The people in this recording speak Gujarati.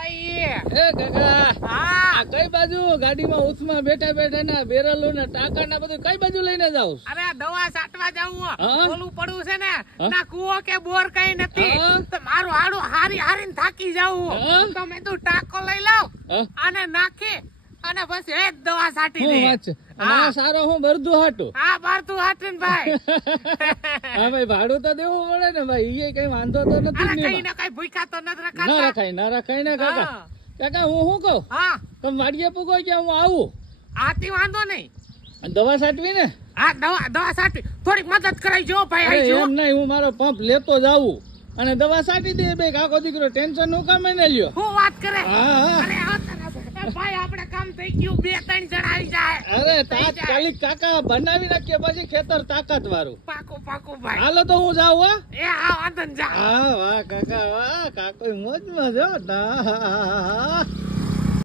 ભાઈ એ કાકા હા આ કઈ બાજુ ગાડીમાં ઉથમાં બેઠા બેઠા ના બેરલો ને ટાંકા ના બધું કઈ બાજુ લઈને જાવ? અરે દવા સાટવા જાવું હા? ઓલું પડવું છે ને ના કૂવો કે બોર કઈ નથી હા? તો મારું હાડું હારી હારીને થાકી જાવું હા? તો મેં તું ટાંકો લઈ લઉં હા? અને નાખી અને બસ એ જ દવા સાટી શું દે વાત છે? હા. ના સારો હું બરદું હાટું. હા બાર તું હાટીને ભાઈ હા ભાઈ ભાડું તો દેવું પડે ને ભાઈ, એ કઈ વાંધો તો નથી અરે ને કઈ એમાં. ને કઈ ભૂખ્યા તો નથી ના રખાતા રખાય ના રખાય ને કાકા. હા. કાકા હું શું કહું, હા તમે વાડીએ પૂગો ગયા હું આવું આથી વાંધો નહીં અને દવા છાંટવી ને? હા દવા સાટી થોડીક મદદ કરાઈ જો ભાઈ અરે આઈ જો એમ નહીં, હું મારો પંપ લેતો જાવું અને દવા છાંટી દે બે કાકો દીકરો, ટેન્શન નું કામ એને લ્યો. હું વાત કરે હા, હા. અરે આ તરફ. ભાઈ આપણે કામ થઈ ગયું 2-3 જણા આવી જાય અરે થઈ જાય. તાત્કાલિક કાકા બનાવી નાખીએ પછી ખેતર તાકાત વાળું. પાકું પાકું ભાઈ હાલો તો હું જાઉં હા. એ હા વાંધો ને જા હા વાહ કાકા વાહ, કાકો મોજમાં જો ના